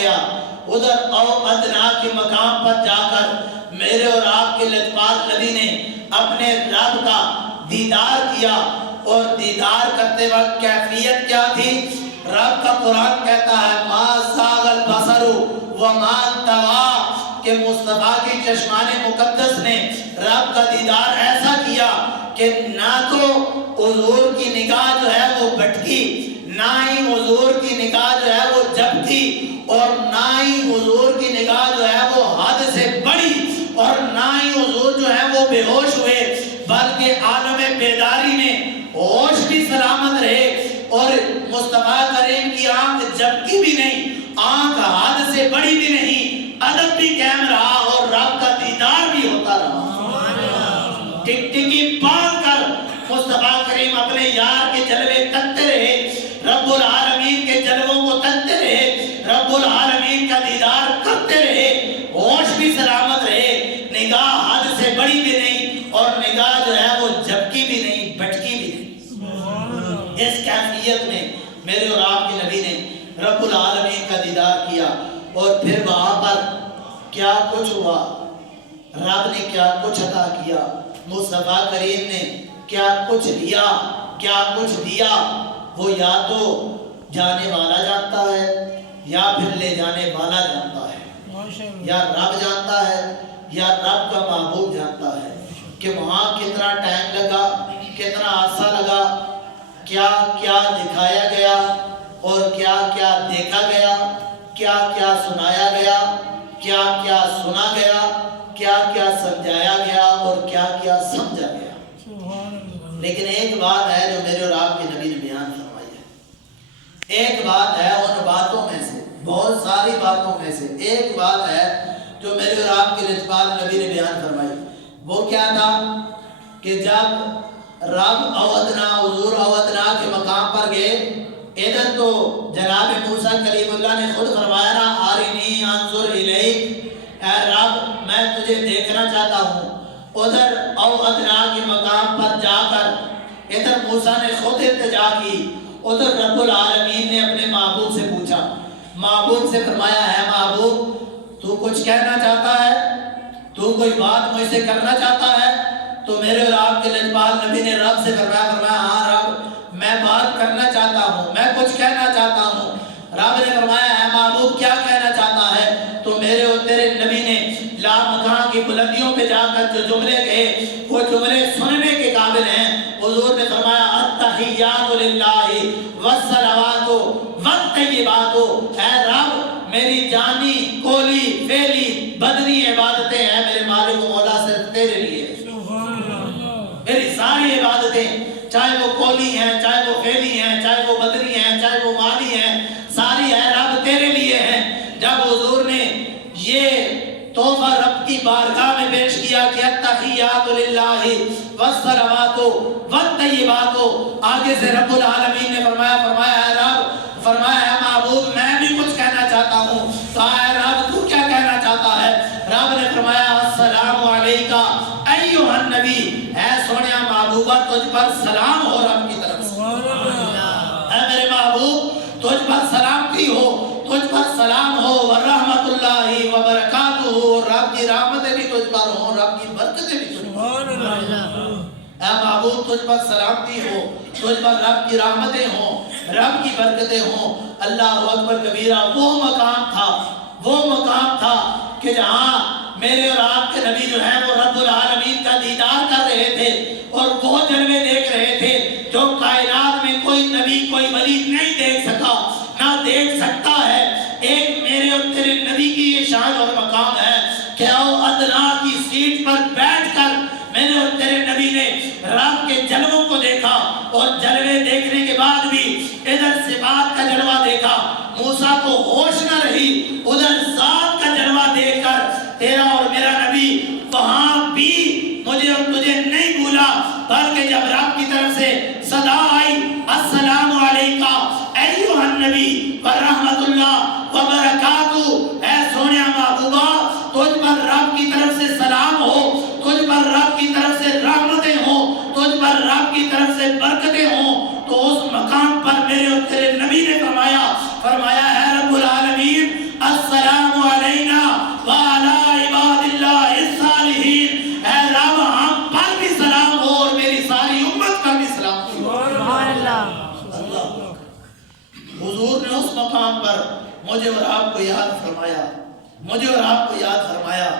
گیا. ادھر او ادنا کے مقام پر جا کر میرے اور آپ کے لجپال نبی نے اپنے رب کا دیدار کیا. اور دیدار کرتے وقت کیفیت کیا تھی؟ رب کا قرآن کہتا ہے ما زاغ البصر وما طغى کہ مصطفیٰ کی چشمان مقدس نے رب کا دیدار ایسا کیا کہ نہ تو حضور کی نگاہ جو ہے وہ بھٹکی، نہ ہی حضور کی نگاہ جو ہے وہ جھپکی، اور نہ ہی حضور کی نگاہ جو ہے وہ حد سے بڑی، اور نہ ہی حضور جو ہے وہ بے ہوش ہوئے، بلکہ عالم بیداری میں ہوش بھی سلامت رہے. اور مصطفیٰ کریم کی آنکھ جھپکی بھی نہیں، آنکھ حد سے بڑی بھی نہیں، ادب بھی قائم رہا اور رب کا دیدار بھی ہوتا رہا. ٹکٹکی باندھ کر مصطفیٰ کریم اپنے یار کے جلوے تکتے رہے، رب العالمین کے جلووں کو تکتے رہے، رب العالمین کا دیدار کرتے رہے، ہوش بھی سلامت رہے، نگاہ حد سے بڑی بھی نہیں اور نگاہ جو ہے وہ جھپکی بھی نہیں، بھٹکی بھی نہیں. اس کیفیت میں میرے اور آپ کے نبی نے رب العالمین کا دیدار کیا. اور پھر وہاں پر کیا کچھ ہوا، رب نے کیا کچھ عطا کیا، مصطفیٰ کریم نے کیا کچھ لیا، کیا کچھ دیا، وہ یا تو جانے والا جانتا ہے یا پھر لے جانے والا جانتا ہے، یا رب جانتا ہے یا رب کا محبوب جانتا ہے کہ وہاں کتنا ٹائم لگا، کتنا عرصہ لگا، کیا کیا دکھایا گیا اور کیا کیا دیکھا گیا، کیا کیا سنایا گیا، کیا کیا سنا گیا، کیا کیا سمجھایا گیا اور کیا کیا سمجھا گیا. لیکن ایک بات ہے جو میرے اور آپ کے نبی نے بیان فرمائی ہے، ایک بات ہے ان باتوں میں سے، بہت ساری باتوں میں سے ایک بات ہے جو میرے اور آپ کے لجپال نبی نے بیان فرمائی. وہ کیا تھا کہ جب رب اودنا حضور اودنا کے مقام پر گئے، ادھر تو جناب موسیٰ کلیم اللہ نے خود فرمایا نا آرینی انظر الیک، اے رب میں تجھے دیکھنا چاہتا ہوں. ادھر او ادنا کے مقام پر جا کر ادھر موسیٰ نے خود التجا کی، ادھر رب العالمین نے اپنے محبوب سے پوچھا، محبوب سے فرمایا ہے محبوب تو کچھ کہنا چاہتا ہے، تو کوئی بات مجھ سے کرنا چاہتا ہے؟ تو میرے اور آپ کے لجپال نبی نے رب سے فرمایا ہاں رب میں بات کرنا چاہتا ہوں، میں کچھ کہنا چاہتا ہوں. رب نے فرمایا ہے محبوب کیا کہنا چاہتا ہے؟ تو میرے اور تیرے نبی نے لامکان کی بلندیوں پہ جا کر جو جملے کہے وہ جملے سننے کے قابل ہیں. حضور نے فرمایا التحیات للہ والصلوات والطیبات، اے رب میری جانی کولی فعلی بدنی عبادتیں ہیں میرے مالک و مولا صرف تیرے لیے. میری ساری عبادتیں چاہے وہ قولی ہیں، چاہے وہ فعلی ہیں، چاہے وہ بدنی ہیں، چاہے وہ مالی ہیں، ساری ہے رب تیرے لیے ہیں. جب حضور نے یہ تحفہ رب کی بارگاہ میں پیش کیا کہ التحیات للہ والصلوات والطیبات، آگے سے رب العالمین نے فرمایا ہے رب، فرمایا ہے محبوب میں بھی کچھ کہنا چاہتا ہوں. تو اے رب تو کیا کہنا چاہتا ہے؟ رب نے فرمایا السلام علیکہ ایھا النبی، اے سونیا محبوبہ تجھ پر سلام ہو رب کی طرف سے. اے میرے محبوب تجھ پر سلامتی ہو، تجھ پر سلام ہو، ورحمت اللہ وبرکاتہ، رب کی رحمتیں بھی تجھ پر ہوں، رب کی برکتیں بھی تجھ پر ہوں. اے محبوب تجھ پر سلامتی ہو، تجھ پر رب کی رحمتیں ہوں، رب کی برکتیں ہوں. اللہ اکبر کبیرہ. وہ مقام تھا کہ جہاں میرے اور آپ کے نبی جو ہیں وہ رب العالمین کا دیدار کر رہے تھے اور وہ جلوے دیکھ رہے تھے جو کائنات میں کوئی نبی کوئی ولی نہیں دیکھ سکا، نہ دیکھ سکتا ہے. ایک میرے اور تیرے نبی کی یہ شان اور مقام ہے کہ او ادنا کی سیٹ پر بیٹھ کر میرے اور تیرے نبی نے رب کے جلووں کو دیکھا، اور جلوے دیکھنے کے بعد بھی ادھر صفات کا جلوہ دیکھا. موسیٰ کو ہوش نہ رہی، ادھر ذات کا جلوہ دیکھ کر تیرا اور میرا نبی وہاں بھی مجھے اور تجھے نہیں بھولا، بلکہ جب رب کی طرف سے صدا آئی السلام علیکہ ایھا النبی ورحمت اللہ وبرکاتہ، اے سونیا محبوبہ تجھ پر رب کی طرف سے سلام ہو، تجھ پر رب کی طرف سے رحمتیں ہوں، تجھ پر رب کی طرف سے برکتیں ہوں. تو اس مقام پر میرے اور تیرے نبی نے فرمایا ہے رب العالمین مجھے اور آپ کو یاد فرمایا، مجھے اور آپ کو یاد فرمایا۔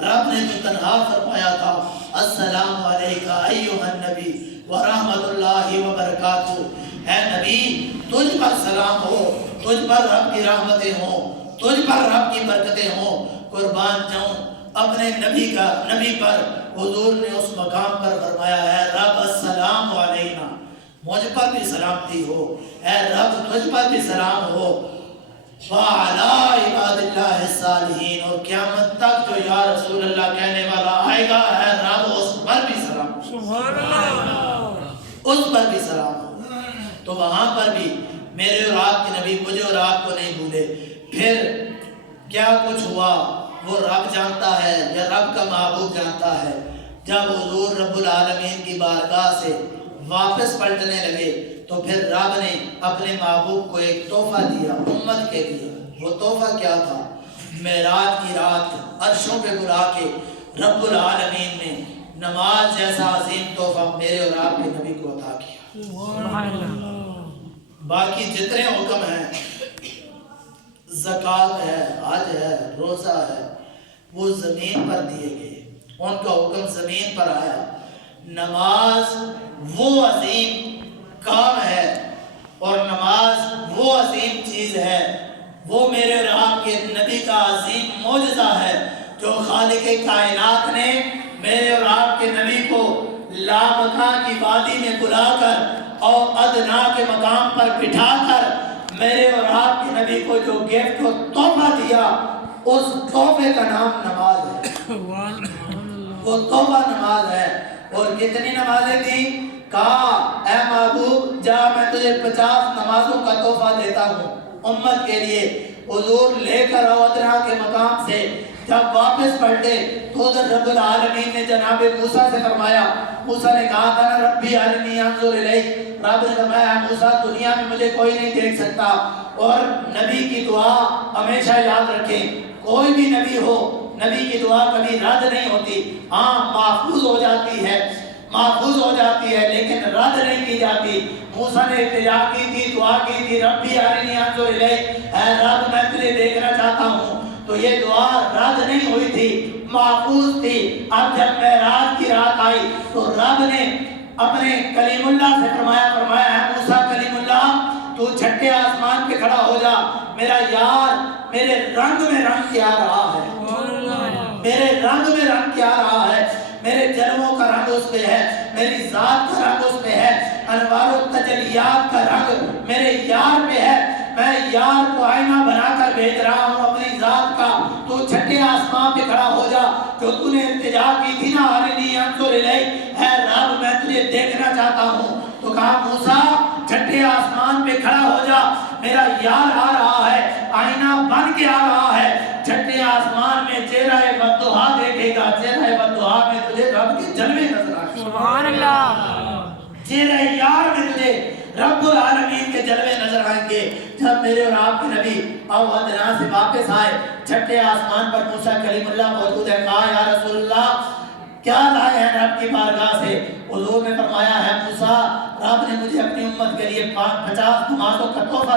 رب نے تو تنہا فرمایا تھا السلام علیکہ ایھا النبی ورحمۃ اللہ وبرکاتہ، اے نبی تجھ پر سلام ہو، تجھ پر رب کی رحمتیں ہوں، تجھ پر رب کی برکتیں ہوں۔ قربان جاؤں اپنے نبی پر حضور نے اس مقام پر فرمایا ہے رب السلام علینا، مجھ پر بھی سلامتی ہو، اے رب تجھ پر بھی سلام ہو، وَعَلَىٰ عِبَادِ اللَّهِ الصَّالِحِينَ، اور قیامت تک جو یا رسول اللہ کہنے والا آئے گا اے رب اس پر بھی سلام ہو، سبحان اللہ، اس پر بھی سلام ہو۔ تو وہاں پر بھی میرے اور آپ کے نبی مجھے اور آپ کو نہیں بھولے۔ پھر کیا کچھ ہوا وہ رب جانتا ہے یا رب کا محبوب جانتا ہے۔ جب حضور رب العالمین کی بارگاہ سے واپس پلٹنے لگے تو پھر رب نے اپنے محبوب کو ایک تحفہ دیا امت کے لیے۔ وہ تحفہ کیا تھا؟ معراج کی رات عرشوں پہ بلا کے رب العالمین نے نماز جیسا عظیم تحفہ میرے اور آپ کے نبی کو عطا کیا۔ باقی جتنے حکم ہیں، زکوٰۃ ہے، حج ہے، روزہ ہے، وہ زمین پر دیے گئے، ان کا حکم زمین پر آیا۔ نماز وہ عظیم کام ہے اور نماز وہ عظیم چیز ہے، وہ میرے اور آپ کے نبی کا عظیم معجزہ ہے جو خالق کائنات نے میرے اور آپ کے نبی کو لامکان کی وادی میں بلا کر اور ادنا کے مقام پر بٹھا کر میرے اور آپ کے نبی کو جو گفٹ کو تحفہ دیا، اس تحفے کا نام نماز ہے۔ وہ تحفہ نماز ہے۔ اور کتنی نمازیں دی؟ کہا اے محبوب جا میں تجھے 50 نمازوں کا تحفہ دیتا ہوں امت کے لیے۔ حضور لے کر ادنا کے مقام سے جب واپس پلٹے تو ادھر رب العالمین نے جناب موسیٰ سے فرمایا، موسیٰ نے کہا تھا نا ربی ارنی انظر الیک، رب نے فرمایا موسیٰ دنیا میں مجھے کوئی نہیں دیکھ سکتا۔ اور نبی کی دعا ہمیشہ یاد رکھیں، کوئی بھی نبی ہو نبی کی دعا کبھی رد نہیں ہوتی، ہاں محفوظ ہو جاتی ہے، محفوظ ہو جاتی ہے لیکن رد نہیں کی جاتی۔ موسیٰ نے التجا کی تھی، دعا کی تھی ربی ارنی انظر الیک، اے رب میں تجھے دیکھنا چاہتا ہوں، تو یہ دعا رد نہیں ہوئی تھی، محفوظ تھی۔ اب جب معراج کی رات آئی تو رب نے اپنے کلیم اللہ سے فرمایا ہے موسیٰ کلیم اللہ تو چھٹے آسمان پہ کھڑا ہو جا، میرا یار میرے رنگ میں رنگ کیا رہا ہے، میرے رنگ میں رنگ کیا رہا ہے، میرے جلووں کا رنگ اس پہ ہے، میری ذات کا رنگ اس پہ ہے، انوار و تجلیات کا رنگ میرے یار پہ ہے، میں یار کو آئینہ بنا کر بھیج رہا ہوں اپنی ذات کا، تو چھٹے آسمان پہ کھڑا ہو جا، جو تو نے التجا کی تھی نا ارنی انظر الیک، اے رب میں تجھے دیکھنا چاہتا ہوں، تو کہا موسیٰ چھٹے آسمان پہ کھڑا ہو جا، میرا یار آ رہا ہے، آئینہ بن کے آ رہا ہے، چھٹے آسمان میں چہرہ بددعا دیکھے گا، چہرہ بددعا میں تجھے رب کے جلوے نظر آئیں گے، سبحان اللہ، چہرہ یار میں تجھے رب العالمین کے جلوے نظر آئیں گے۔ جب میرے اور آپ کے نبی ادنا سے واپس آئے، چھٹے آسمان پر موسیٰ کلیم اللہ موجود ہے، کہا یا رسول اللہ کیا لائے ہیں رب کی بارگاہ سے؟ حضور نے فرمایا ہے موسیٰ رب نے مجھے اپنی امت کے لیے 50 نمازوں کا تحفہ